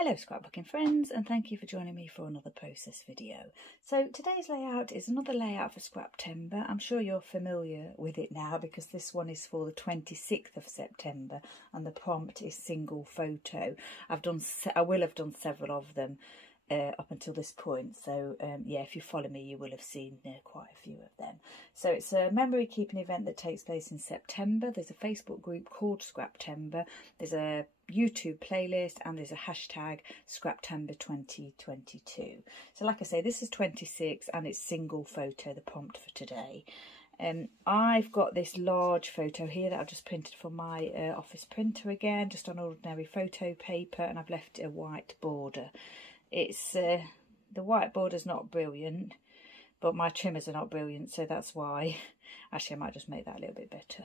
Hello scrapbooking friends, and thank you for joining me for another process video. So today's layout is another layout for Scraptember. I'm sure you're familiar with it now because this one is for the 26th of September and the prompt is single photo. I will have done several of them up until this point, so yeah, if you follow me you will have seen quite a few of them. So it's a memory keeping event that takes place in September. There's a Facebook group called Scraptember, there's a YouTube playlist, and there's a hashtag Scraptember 2022. So like I say, this is 26 and it's single photo, the prompt for today. I've got this large photo here that I've just printed from my office printer again, just on ordinary photo paper, and I've left a white border. It's the white border's not brilliant, but my trimmers are not brilliant, so that's why. Actually, I might just make that a little bit better.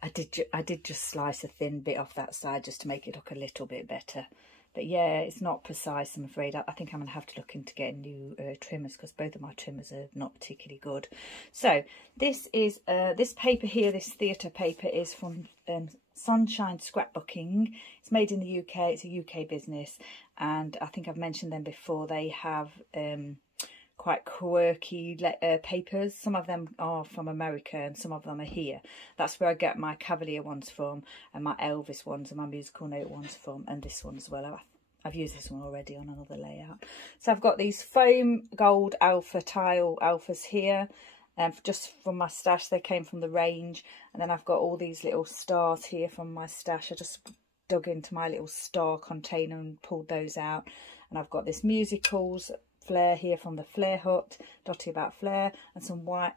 I did just slice a thin bit off that side just to make it look a little bit better. But yeah, it's not precise, I'm afraid. I think I'm going to have to look into getting new trimmers because both of my trimmers are not particularly good. So this is this paper here, this theatre paper, is from Sunshine Scrapbooking. It's made in the UK. It's a UK business, and I think I've mentioned them before. They have quite quirky papers. Some of them are from America and some of them are here. That's where I get my Cavalier ones from, and my Elvis ones, and my musical note ones from, and this one as well. I've used this one already on another layout. So I've got these foam gold alpha tile alphas here, just from my stash. They came from the range. And then I've got all these little stars here from my stash. I just dug into my little star container and pulled those out. And I've got this musicals Flair here from the Flair Hut, Dotty About Flair, and some white,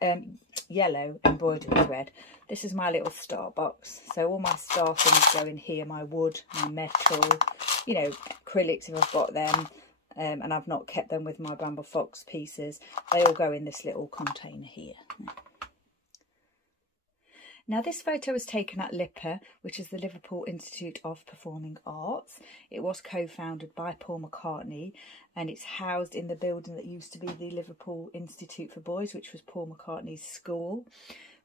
yellow embroidery thread. This is my little star box. So all my star things go in here, my wood, my metal, you know, acrylics if I've got them, and I've not kept them with my Bramble Fox pieces. They all go in this little container here. Now this photo was taken at LIPA, which is the Liverpool Institute of Performing Arts. It was co-founded by Paul McCartney, and it's housed in the building that used to be the Liverpool Institute for Boys, which was Paul McCartney's school.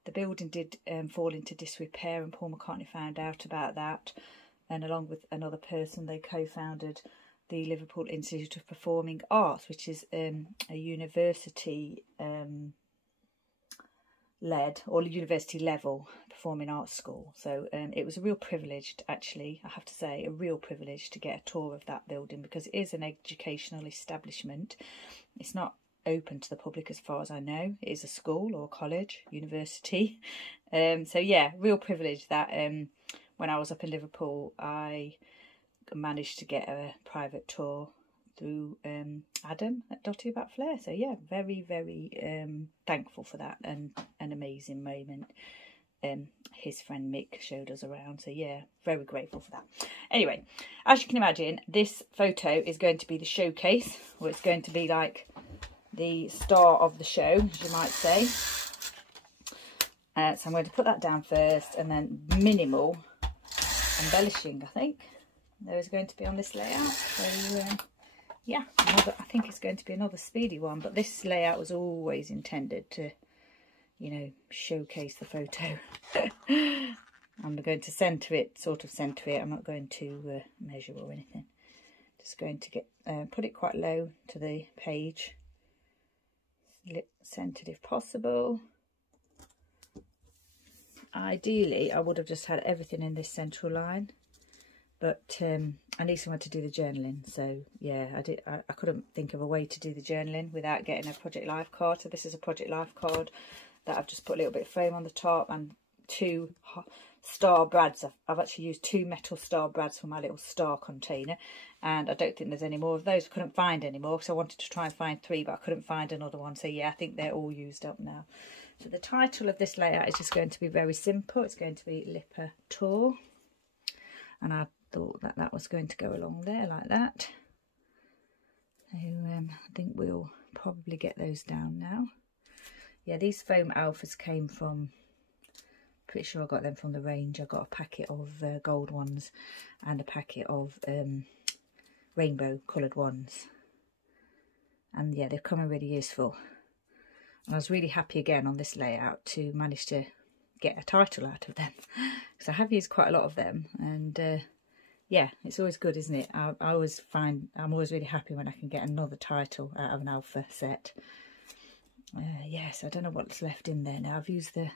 The building did fall into disrepair, and Paul McCartney found out about that, and along with another person they co-founded the Liverpool Institute of Performing Arts, which is a university led or university level performing arts school. So it was a real privilege, actually, I have to say, a real privilege to get a tour of that building, because it is an educational establishment. It's not open to the public as far as I know. It is a school or college, university. So yeah, real privilege that when I was up in Liverpool I managed to get a private tour through Adam at Dotty About Flair. So yeah, very, very thankful for that, and an amazing moment. His friend Mick showed us around, so yeah, very grateful for that. Anyway, as you can imagine, this photo is going to be the showcase, or it's going to be like the star of the show, as you might say. So I'm going to put that down first, and then minimal embellishing, I think, there is going to be on this layout. So yeah, I think it's going to be another speedy one, but this layout was always intended to, you know, showcase the photo. I'm going to centre it, sort of centre it. I'm not going to measure or anything. Just going to get put it quite low to the page, centred if possible. Ideally, I would have just had everything in this central line. But I need someone to do the journaling, so yeah, I couldn't think of a way to do the journaling without getting a Project Life card. So this is a Project Life card that I've just put a little bit of foam on the top, and 2 star brads. I've actually used 2 metal star brads for my little star container, and I don't think there's any more of those. I couldn't find any more, so I wanted to try and find 3, but I couldn't find another one. So yeah, I think they're all used up now. So the title of this layout is just going to be very simple. It's going to be LIPA Tour, and I thought that that was going to go along there like that. So I think we'll probably get those down now. Yeah, these foam alphas came from, pretty sure I got them from the range. I got a packet of gold ones and a packet of rainbow coloured ones, and yeah, they're coming really useful. And I was really happy again on this layout to manage to get a title out of them, because I have used quite a lot of them, and yeah, it's always good, isn't it? I always find I'm always really happy when I can get another title out of an alpha set. Yes, I don't know what's left in there now. I've used the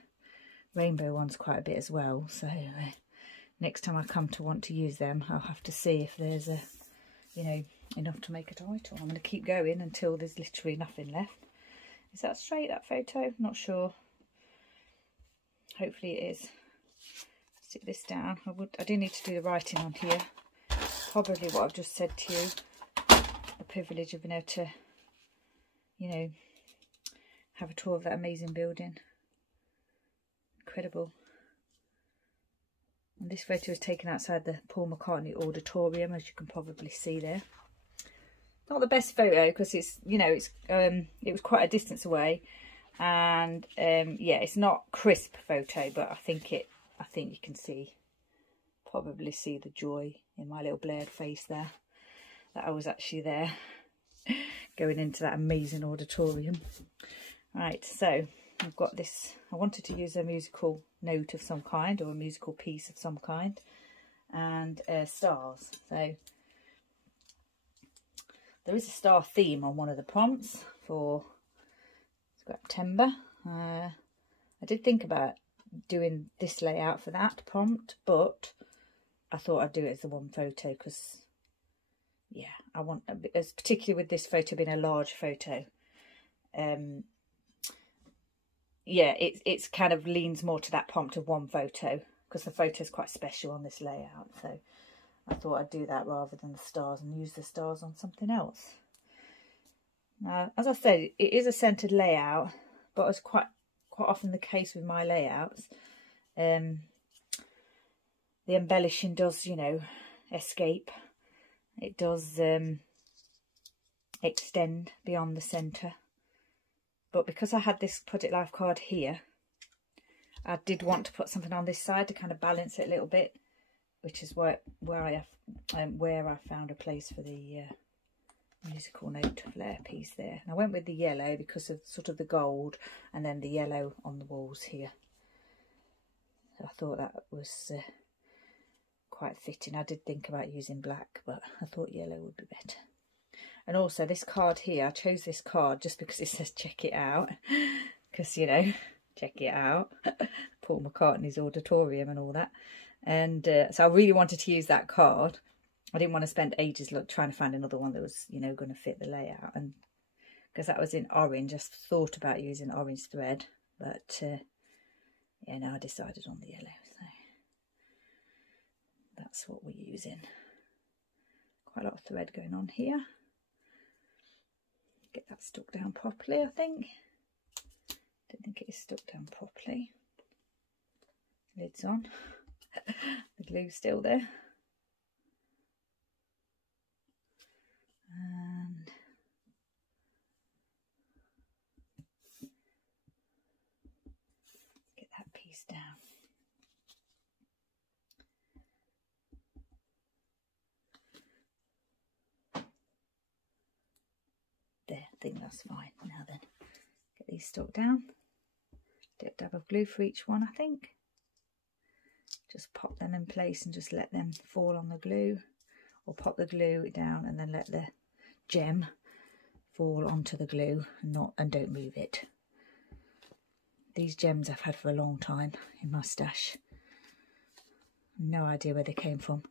rainbow ones quite a bit as well, so next time I come to want to use them, I'll have to see if there's a, you know, enough to make a title. I'm going to keep going until there's literally nothing left. Is that straight, that photo? Not sure. Hopefully it is. Stick this down. I do need to do the writing on here. Probably what I've just said to you. The privilege of being able to, you know, have a tour of that amazing building. Incredible. And this photo was taken outside the Paul McCartney Auditorium, as you can probably see there. Not the best photo because it's, you know, it's it was quite a distance away, and yeah, it's not crisp photo, but I think you can probably see the joy in my little blurred face there, that I was actually there going into that amazing auditorium. Right, so I've got this. I wanted to use a musical note of some kind, or a musical piece of some kind, and stars. So there is a star theme on one of the prompts for September. I did think about doing this layout for that prompt, but I thought I'd do it as the one photo because, yeah, I want, as particularly with this photo being a large photo, yeah, it's kind of leans more to that prompt of one photo because the photo is quite special on this layout. So I thought I'd do that rather than the stars and use the stars on something else. Now, as I said, it is a centered layout, but it's quite often the case with my layouts. The embellishing does, you know, escape. It does extend beyond the center. But because I had this Project Life card here, I did want to put something on this side to kind of balance it a little bit, which is where I found a place for the musical note Flair piece there. And I went with the yellow because of sort of the gold, and then the yellow on the walls here. So I thought that was quite fitting. I did think about using black, but I thought yellow would be better. And also this card here, I chose this card just because it says check it out, because, you know, check it out, Paul McCartney's Auditorium and all that. And so I really wanted to use that card. I didn't want to spend ages trying to find another one that was, you know, going to fit the layout. And because that was in orange, I thought about using orange thread, but yeah, no, I decided on the yellow. So that's what we're using. Quite a lot of thread going on here. Get that stuck down properly, I think. Don't think it is stuck down properly. Lid's on. The glue's still there. And get that piece down. There, I think that's fine. Now then, get these stuck down. Do a dab of glue for each one, I think. Just pop them in place and just let them fall on the glue, or pop the glue down and then let the gem fall onto the glue and don't move it. These gems I've had for a long time in my stash. No idea where they came from.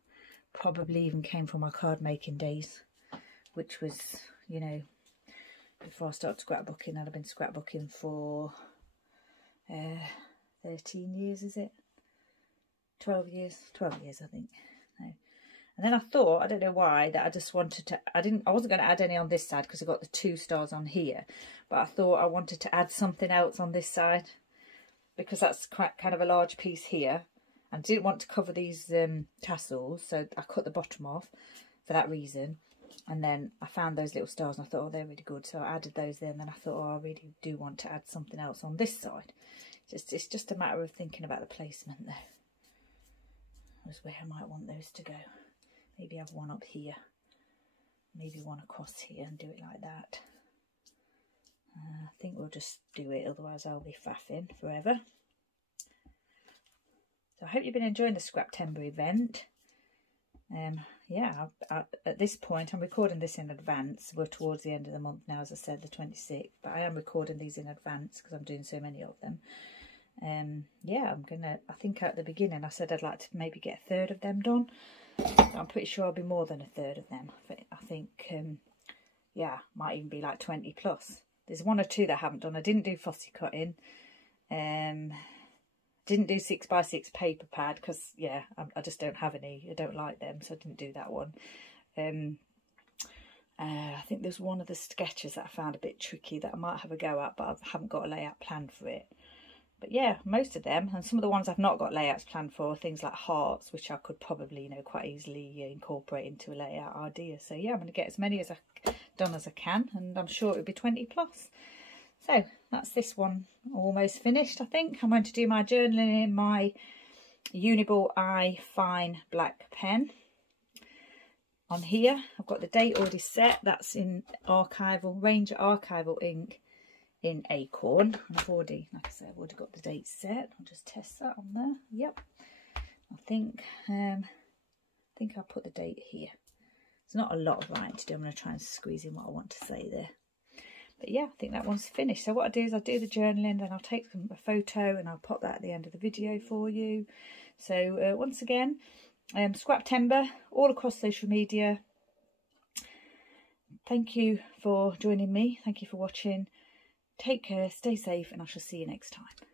Probably even came from my card making days, which was, you know, before I started scrapbooking. I'd have been scrapbooking for 13 years, is it? 12 years? 12 years, I think. No. And then I thought, I don't know why, that I just wanted to, I wasn't going to add any on this side because I got the 2 stars on here, but I thought I wanted to add something else on this side because that's quite kind of a large piece here. And I didn't want to cover these tassels, so I cut the bottom off for that reason. And then I found those little stars and I thought, oh, they're really good. So I added those there, and then I thought, oh, I really do want to add something else on this side. It's just a matter of thinking about the placement though. Was where I might want those to go. Maybe have one up here, maybe one across here, and do it like that. I think we'll just do it, otherwise I'll be faffing forever. So I hope you've been enjoying the Scraptember event. yeah, at this point I'm recording this in advance. We're towards the end of the month now, as I said, the 26th, but I am recording these in advance because I'm doing so many of them. Yeah, I think at the beginning I said I'd like to maybe get a third of them done. I'm pretty sure I'll be more than a third of them. I think yeah, might even be like 20 plus. There's one or two that I haven't done. I didn't do fussy cutting. Didn't do 6x6 paper pad because, yeah, I just don't have any. I don't like them, so I didn't do that one. I think there's one of the sketches that I found a bit tricky that I might have a go at, but I haven't got a layout planned for it. But yeah, most of them, and some of the ones I've not got layouts planned for, things like hearts, which I could probably, you know, quite easily incorporate into a layout idea. So yeah, I'm going to get as many as done as I can, and I'm sure it'll be 20 plus. So that's this one almost finished, I think. I'm going to do my journaling in my Uniball Eye Fine black pen. On here, I've got the date already set. That's in Archival, Ranger Archival ink in Acorn. And I've already, like I said, I've already got the date set. I'll just test that on there. Yep. I think I'll put the date here. There's not a lot of writing to do. I'm going to try and squeeze in what I want to say there. But yeah, I think that one's finished. So what I do is I do the journaling, then I'll take a photo and I'll pop that at the end of the video for you. So once again, Scraptember all across social media. Thank you for joining me. Thank you for watching. Take care, stay safe, and I shall see you next time.